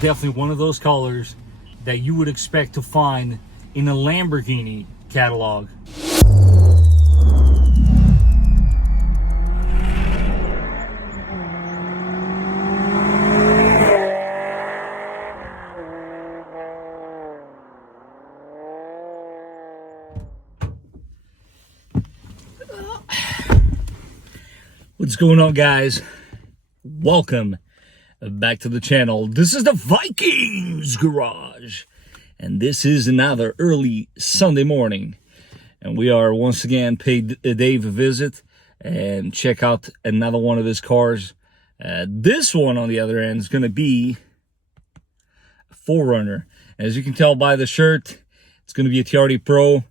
definitely one of those colors that you would expect to find in a Lamborghini catalog. What's going on, guys? Welcome back to the channel. This is the Vikings Garage, and this is another early Sunday morning, and we are once again paid Dave a visit and check out another one of his cars. This one, on the other end, is going to be a 4Runner. As you can tell by the shirt, it's going to be a TRD Pro.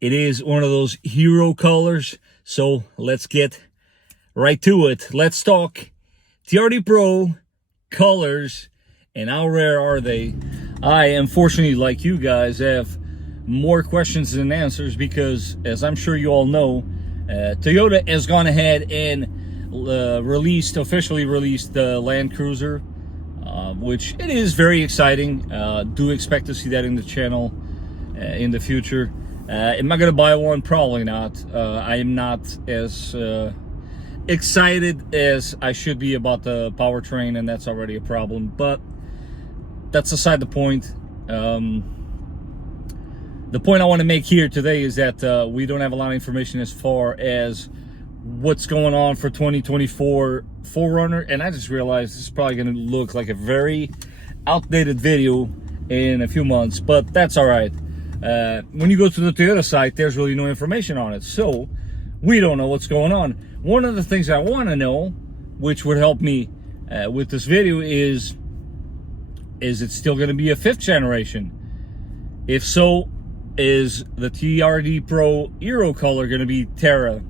It is one of those hero colors, so let's get right to it. Let's talk TRD Pro colors and how rare are they. I, unfortunately, like you guys, have more questions than answers because, as I'm sure you all know, Toyota has gone ahead and officially released the Land Cruiser, which it is very exciting. Do expect to see that in the channel in the future. Am I going to buy one? Probably not. I am not as excited as I should be about the powertrain, and that's already a problem, but that's aside the point. The point I want to make here today is that we don't have a lot of information as far as what's going on for 2024 4Runner, and I just realized this is probably going to look like a very outdated video in a few months, but that's all right. When you go to the Toyota site, there's really no information on it, so we don't know what's going on. One of the things I want to know, which would help me with this video, is it still going to be a 5th generation? If so, is the TRD Pro Hero color going to be Terra?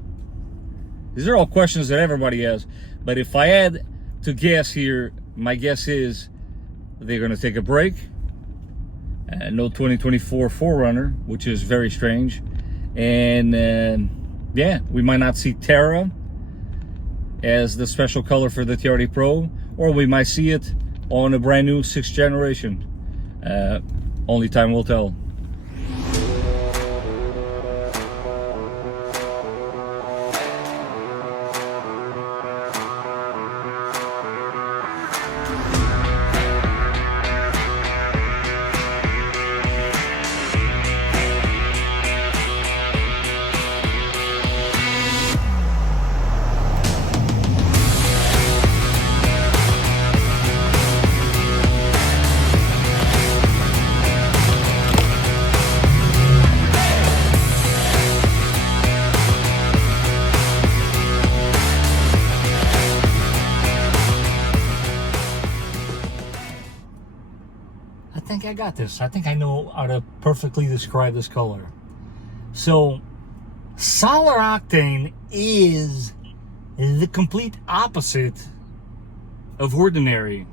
These are all questions that everybody has, but if I had to guess here, my guess is they're going to take a break. No 2024 4Runner, which is very strange, and yeah, we might not see Terra as the special color for the TRD Pro, or we might see it on a brand new 6th generation. Only time will tell. I got this. I think I know how to perfectly describe this color. So, Solar Octane is the complete opposite of ordinary.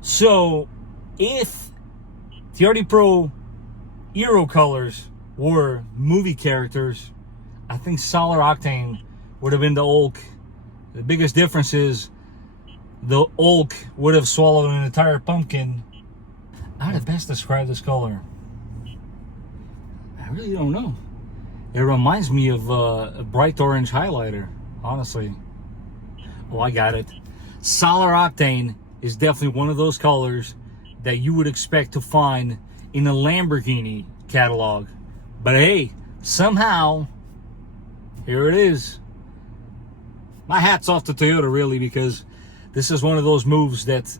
So, if TRD Pro Hero colors were movie characters, I think Solar Octane would have been the Hulk. The biggest difference is the Hulk would have swallowed an entire pumpkin. How to best describe this color? I really don't know. It reminds me of a bright orange highlighter, honestly. Oh, I got it. Solar Octane is definitely one of those colors that you would expect to find in a Lamborghini catalog. But hey, somehow, here it is. My hat's off to Toyota, really, because this is one of those moves that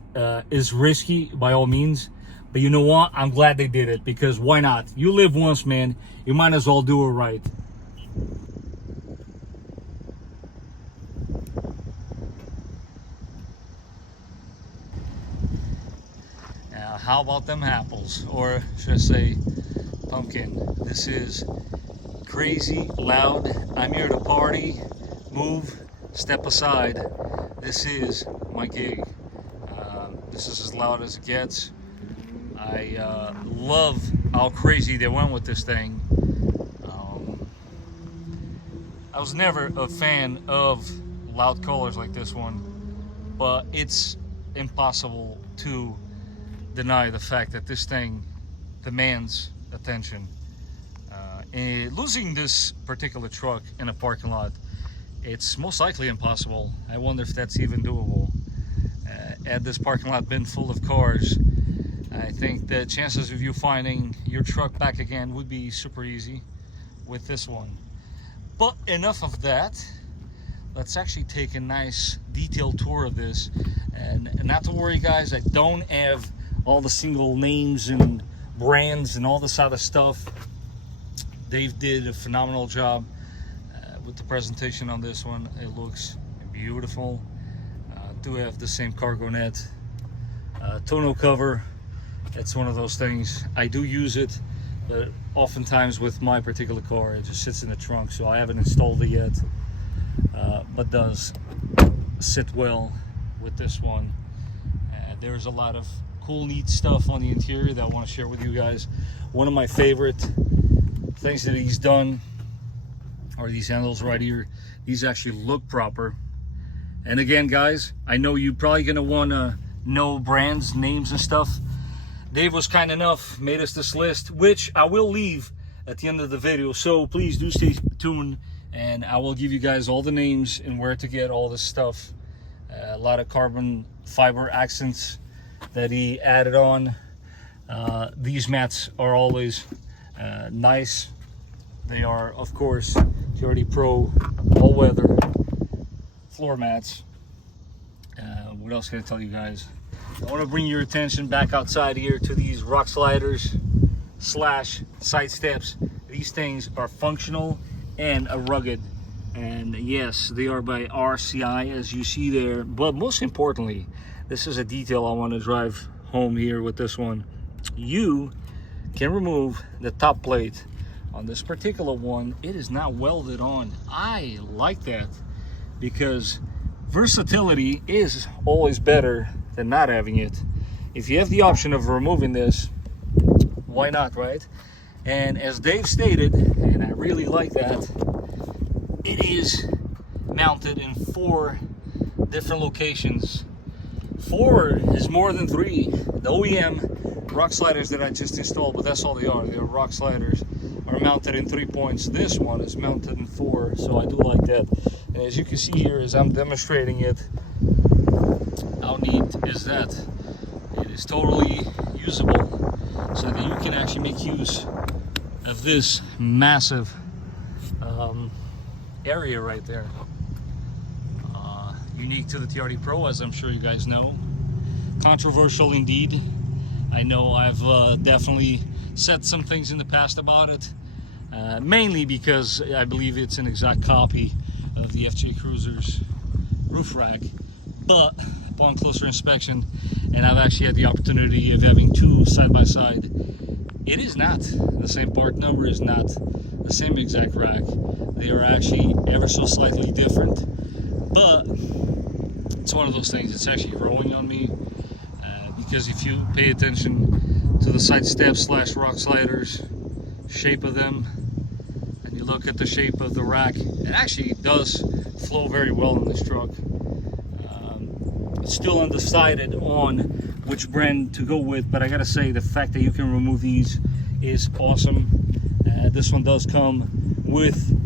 is risky by all means. But you know what? I'm glad they did it, because why not? You live once, man. You might as well do it right. Now, how about them apples? Or should I say pumpkin? This is crazy, loud. I'm here to party. Move, step aside. This is my gig. This is as loud as it gets. I love how crazy they went with this thing. I was never a fan of loud colors like this one, but it's impossible to deny the fact that this thing demands attention. Losing this particular truck in a parking lot, it's most likely impossible. I wonder if that's even doable. Had this parking lot been full of cars, I think the chances of you finding your truck back again would be super easy with this one. But enough of that. Let's actually take a nice detailed tour of this. And not to worry, guys, I don't have all the single names and brands and all this other stuff. Dave did a phenomenal job with the presentation on this one. It looks beautiful. Do have the same cargo net, tonneau cover. It's one of those things, I do use it, but oftentimes with my particular car it just sits in the trunk, so I haven't installed it yet, but does sit well with this one. There's a lot of cool, neat stuff on the interior that I want to share with you guys. One of my favorite things that he's done are these handles right here. These actually look proper. And again, guys, I know you're probably gonna wanna know brands, names and stuff. Dave was kind enough, made us this list, which I will leave at the end of the video, so please do stay tuned and I will give you guys all the names and where to get all this stuff. A lot of carbon fiber accents that he added on. These mats are always nice. They are, of course, TRD PRO all-weather floor mats. What else can I tell you guys? I want to bring your attention back outside here to these rock sliders slash side steps. These things are functional and rugged, and yes, they are by RCI as you see there, but most importantly, this is a detail I want to drive home here with this one. You can remove the top plate on this particular one. It is not welded on. I like that because versatility is always better than not having it. If you have the option of removing this, why not, right? And as Dave stated, and I really like that, it is mounted in 4 different locations. 4 is more than 3. The OEM rock sliders that I just installed, but that's all they are. They're rock sliders, are mounted in 3 points. This one is mounted in 4, so I do like that. And as you can see here, as I'm demonstrating it, how neat is that? It is totally usable, so that you can actually make use of this massive area right there. Unique to the TRD PRO, as I'm sure you guys know. Controversial indeed. I know I've definitely said some things in the past about it, mainly because I believe it's an exact copy of the FJ Cruiser's roof rack, but upon closer inspection, and I've actually had the opportunity of having 2 side by side, it is not the same part number, is not the same exact rack. They are actually ever so slightly different, but it's one of those things. It's actually growing on me, because if you pay attention to the side steps slash rock sliders, shape of them, and you look at the shape of the rack, it actually does flow very well in this truck. It's still undecided on which brand to go with, but I gotta say the fact that you can remove these is awesome. This one does come with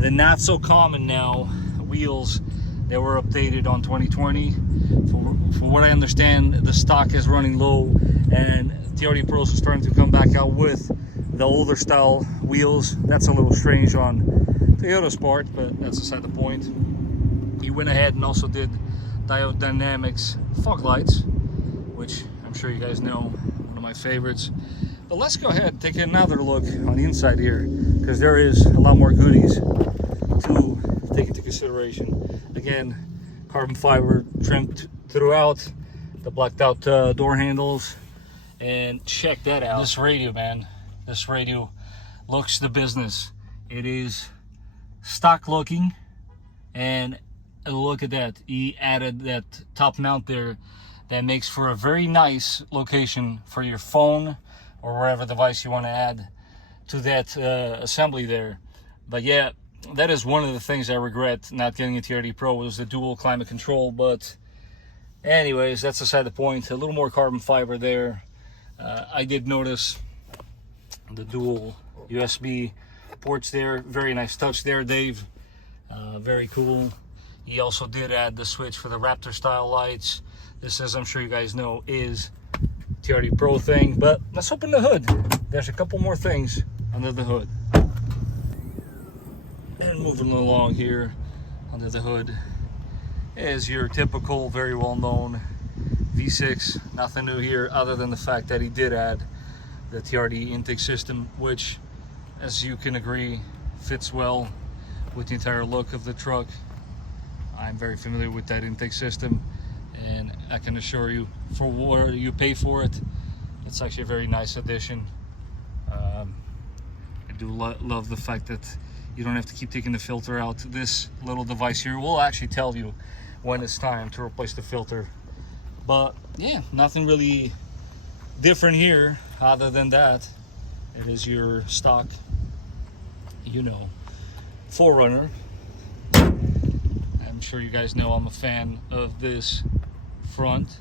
the not so common now wheels that were updated on 2020. From what I understand, the stock is running low, and TRD Pros are starting to come back out with the older style wheels. That's a little strange on Toyota's part, but that's beside the point. He went ahead and also did Diode Dynamics fog lights, which I'm sure you guys know, one of my favorites. But let's go ahead and take another look on the inside here, because there is a lot more goodies to take into consideration. Again, carbon fiber trimmed throughout, the blacked out door handles, and check that out. This radio, man, this radio looks the business. It is stock looking, and look at that. He added that top mount there that makes for a very nice location for your phone or wherever device you want to add to that assembly there. But yeah, that is one of the things I regret not getting a TRD Pro, was the dual climate control. But anyways, that's aside the point. A little more carbon fiber there. I did notice the dual USB ports there. Very nice touch there, Dave. Very cool. He also did add the switch for the Raptor style lights. This, as I'm sure you guys know, is TRD Pro thing. But let's open the hood. There's a couple more things under the hood. And moving along here under the hood is your typical, very well known V6. Nothing new here other than the fact that he did add the TRD intake system, which, as you can agree, fits well with the entire look of the truck. I'm very familiar with that intake system, and I can assure you, for what you pay for it, it's actually a very nice addition. I do love the fact that you don't have to keep taking the filter out. This little device here will actually tell you when it's time to replace the filter. But yeah, nothing really different here other than that. It is your stock, 4Runner. I'm sure you guys know I'm a fan of this front.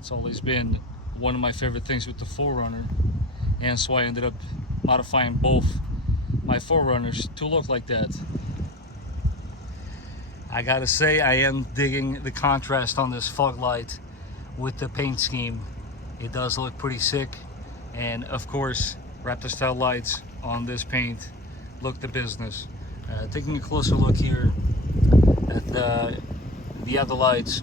It's always been one of my favorite things with the 4Runner, and so I ended up modifying both my 4Runners to look like that. I gotta say, I am digging the contrast on this fog light with the paint scheme. It does look pretty sick, and of course Raptor style lights on this paint look the business. Taking a closer look here at the other lights,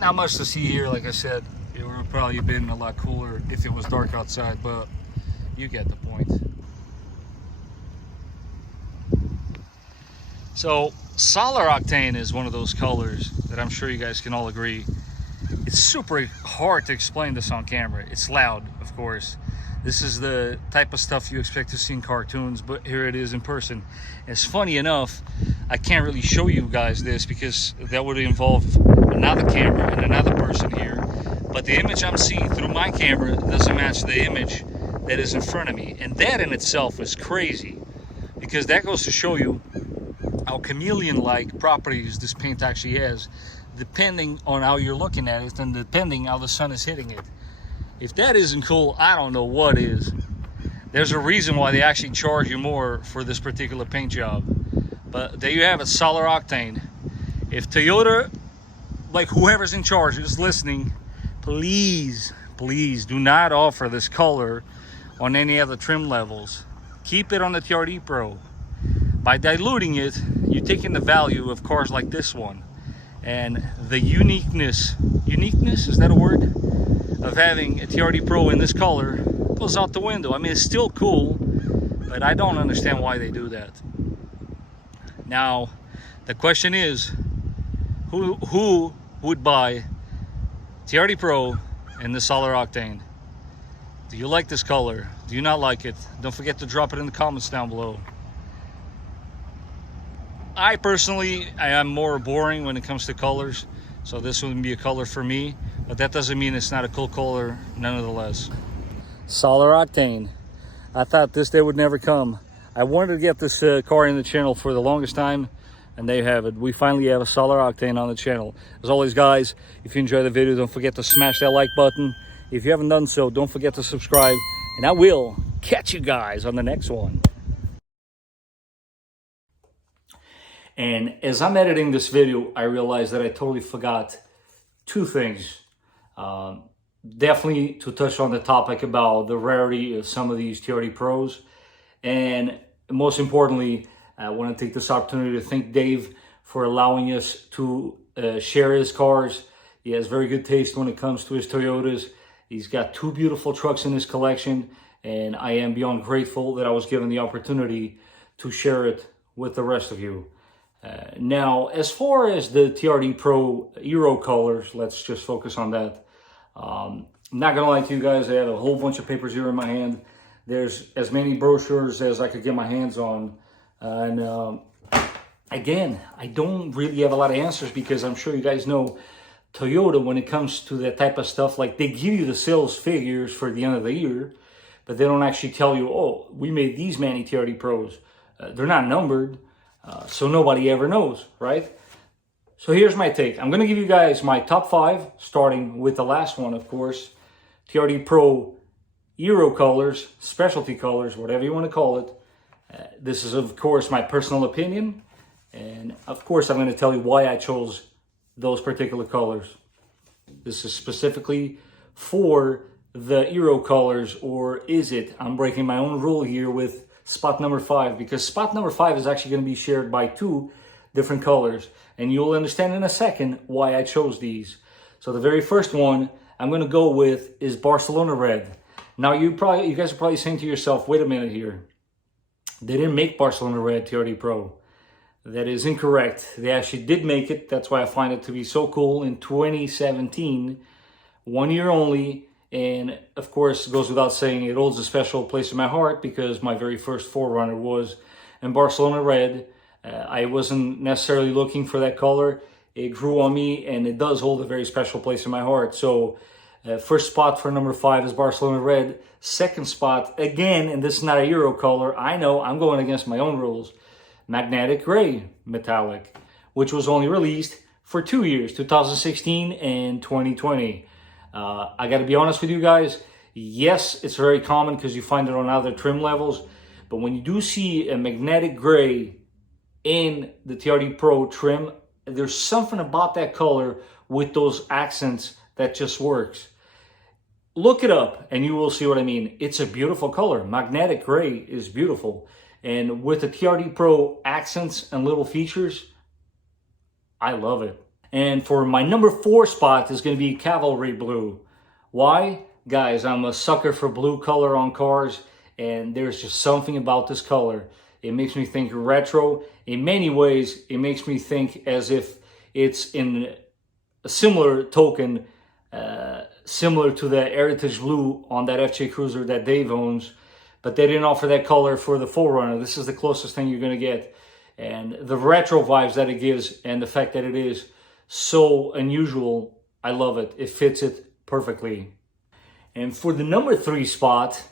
not much to see here. Like I said, it would have probably been a lot cooler if it was dark outside, but you get the point. So Solar Octane is one of those colors that I'm sure you guys can all agree. It's super hard to explain this on camera. It's loud, of course. This is the type of stuff you expect to see in cartoons, but here it is in person. It's funny enough, I can't really show you guys this because that would involve another camera and another person here. But the image I'm seeing through my camera doesn't match the image that is in front of me. And that in itself is crazy, because that goes to show you how chameleon-like properties this paint actually has, depending on how you're looking at it and depending how the sun is hitting it. If that isn't cool, I don't know what is. There's a reason why they actually charge you more for this particular paint job. But there you have it, Solar Octane. If Toyota, like whoever's in charge is listening, please do not offer this color on any other trim levels. Keep it on the TRD Pro. By diluting it, you're taking the value of cars like this one, and the uniqueness, is that a word, of having a TRD Pro in this color goes out the window. I mean, it's still cool, but I don't understand why they do that. Now, the question is, who would buy TRD Pro and the Solar Octane? Do you like this color? Do you not like it? Don't forget to drop it in the comments down below. I personally, I am more boring when it comes to colors, so this wouldn't be a color for me, but that doesn't mean it's not a cool color nonetheless. Solar Octane. I thought this day would never come. I wanted to get this car in the channel for the longest time, and there you have it. We finally have a Solar Octane on the channel. As always, guys, if you enjoyed the video, don't forget to smash that like button. If you haven't done so, don't forget to subscribe, and I will catch you guys on the next one. And as I'm editing this video, I realized that I totally forgot two things. Definitely to touch on the topic about the rarity of some of these TRD Pros. And most importantly, I want to take this opportunity to thank Dave for allowing us to share his cars. He has very good taste when it comes to his Toyotas. He's got two beautiful trucks in his collection, and I am beyond grateful that I was given the opportunity to share it with the rest of you. Now, as far as the TRD Pro Euro colors, let's just focus on that. I'm not gonna lie to you guys, I have a whole bunch of papers here in my hand. There's as many brochures as I could get my hands on. And again, I don't really have a lot of answers, because I'm sure you guys know Toyota, when it comes to that type of stuff, like they give you the sales figures for the end of the year, but they don't actually tell you, oh, we made these many TRD Pros. They're not numbered. So nobody ever knows, right? So here's my take. I'm going to give you guys my top 5, starting with the last one, of course. TRD Pro Euro colors, specialty colors, whatever you want to call it. This is, of course, my personal opinion. And, of course, I'm going to tell you why I chose those particular colors. This is specifically for the Euro colors, or is it? I'm breaking my own rule here with spot number 5, because spot number 5 is actually going to be shared by 2 different colors. And you'll understand in a second why I chose these. So the very first one I'm going to go with is Barcelona Red. Now you guys are probably saying to yourself, wait a minute here. They didn't make Barcelona Red TRD Pro. That is incorrect. They actually did make it. That's why I find it to be so cool in 2017. 1 year only. And of course, it goes without saying, it holds a special place in my heart because my very first 4Runner was in Barcelona Red. I wasn't necessarily looking for that color. It grew on me, and it does hold a very special place in my heart. So first spot for number 5 is Barcelona Red. Second spot, again, and this is not a Euro color. I know I'm going against my own rules. Magnetic Gray Metallic, which was only released for 2 years, 2016 and 2020. I got to be honest with you guys. Yes, it's very common because you find it on other trim levels. But when you do see a magnetic gray in the TRD Pro trim, there's something about that color with those accents that just works. Look it up and you will see what I mean. It's a beautiful color. Magnetic gray is beautiful. And with the TRD Pro accents and little features, I love it. And for my number 4 spot is going to be Cavalry Blue. Why? Guys, I'm a sucker for blue color on cars, and there's just something about this color. It makes me think retro. In many ways, it makes me think as if it's in a similar token, similar to the Heritage Blue on that FJ Cruiser that Dave owns, but they didn't offer that color for the 4Runner. This is the closest thing you're going to get. And the retro vibes that it gives, and the fact that it is so unusual, I love it. It fits it perfectly. And for the number 3 spot,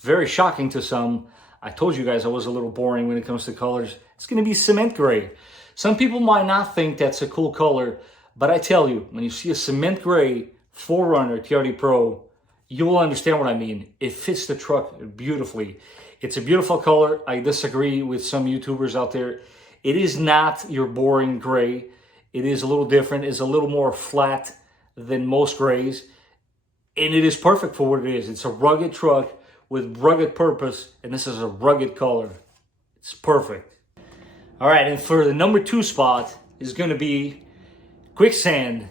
very shocking to some, I told you guys I was a little boring when it comes to colors. It's going to be Cement Gray. Some people might not think that's a cool color, but I tell you, when you see a Cement Gray 4Runner TRD Pro, you will understand what I mean. It fits the truck beautifully. It's a beautiful color. I disagree with some YouTubers out there. It is not your boring gray. It is a little different. It's a little more flat than most grays. And it is perfect for what it is. It's a rugged truck with rugged purpose. And this is a rugged color. It's perfect. All right, and for the number 2 spot is going to be Quicksand.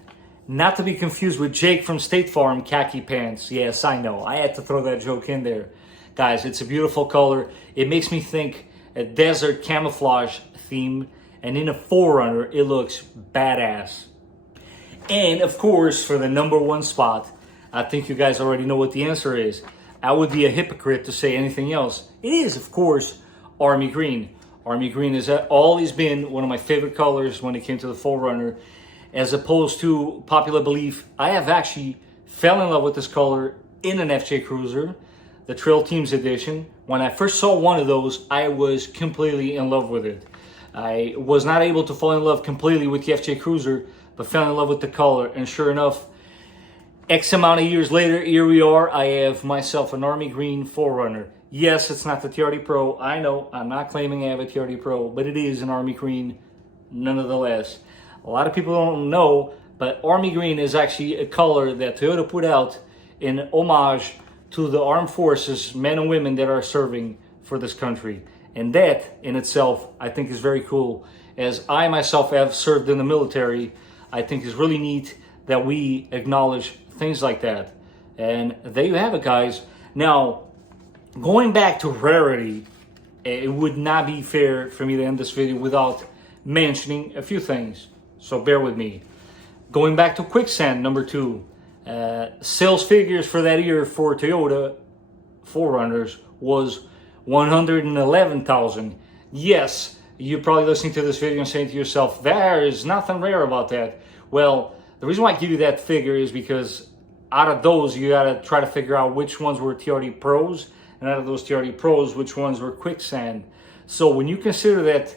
Not to be confused with Jake from State Farm Khaki Pants. Yes, I know. I had to throw that joke in there. Guys, it's a beautiful color. It makes me think a desert camouflage theme. And in a 4Runner, it looks badass. And of course, for the number 1 spot, I think you guys already know what the answer is. I would be a hypocrite to say anything else. It is, of course, Army Green. Army Green has always been one of my favorite colors when it came to the 4Runner. As opposed to popular belief, I have actually fell in love with this color in an FJ Cruiser, the Trail Teams Edition. When I first saw one of those, I was completely in love with it. I was not able to fall in love completely with the FJ Cruiser, but fell in love with the color. And sure enough, X amount of years later, here we are. I have myself an Army Green 4Runner. Yes, it's not the TRD Pro. I know, I'm not claiming I have a TRD Pro, but it is an Army Green nonetheless. A lot of people don't know, but Army Green is actually a color that Toyota put out in homage to the armed forces, men and women that are serving for this country. And that in itself, I think is very cool. As I myself have served in the military, I think is really neat that we acknowledge things like that. And there you have it, guys. Now, going back to rarity, it would not be fair for me to end this video without mentioning a few things. So bear with me. Going back to Quicksand, number 2. Sales figures for that year for Toyota 4Runners was 111,000. Yes, you're probably listening to this video and saying to yourself, there is nothing rare about that. Well, the reason why I give you that figure is because out of those, you got to try to figure out which ones were TRD Pros, and out of those TRD Pros, which ones were Quicksand. So when you consider that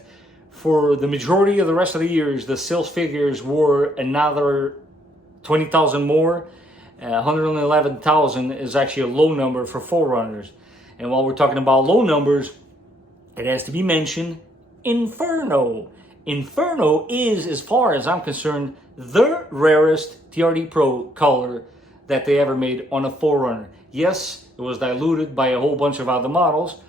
for the majority of the rest of the years, the sales figures were another 20,000 more, 111,000 is actually a low number for 4Runners. And while we're talking about low numbers, it has to be mentioned, Inferno. Inferno is, as far as I'm concerned, the rarest TRD Pro color that they ever made on a 4Runner. Yes, it was diluted by a whole bunch of other models,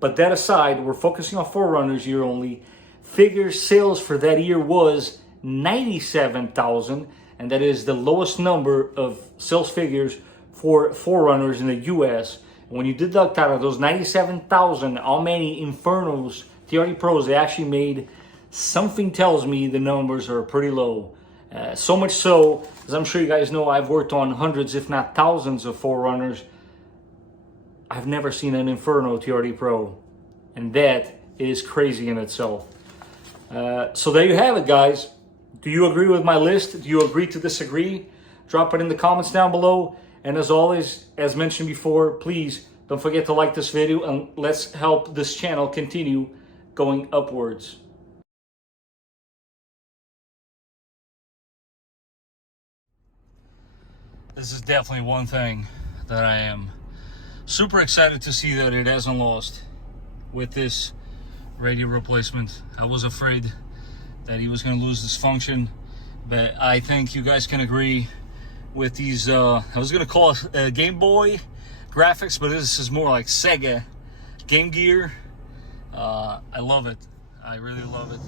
but that aside, we're focusing on 4Runners year only. Figure sales for that year was 97,000, and that is the lowest number of sales figures for 4Runners in the US. When you deduct out of those 97,000, how many Infernos, TRD Pros they actually made, something tells me the numbers are pretty low. So much so, as I'm sure you guys know, I've worked on hundreds, if not thousands of 4Runners. I've never seen an Inferno TRD Pro, and that is crazy in itself. So there you have it, guys. Do you agree with my list? Do you agree to disagree? Drop it in the comments down below. And as always, as mentioned before, please don't forget to like this video, and let's help this channel continue going upwards. This is definitely one thing that I am super excited to see, that it hasn't lost with this radio replacement. I was afraid that he was going to lose this function, but I think you guys can agree with these, I was going to call it Game Boy graphics, but this is more like Sega Game Gear. I love it. I really love it.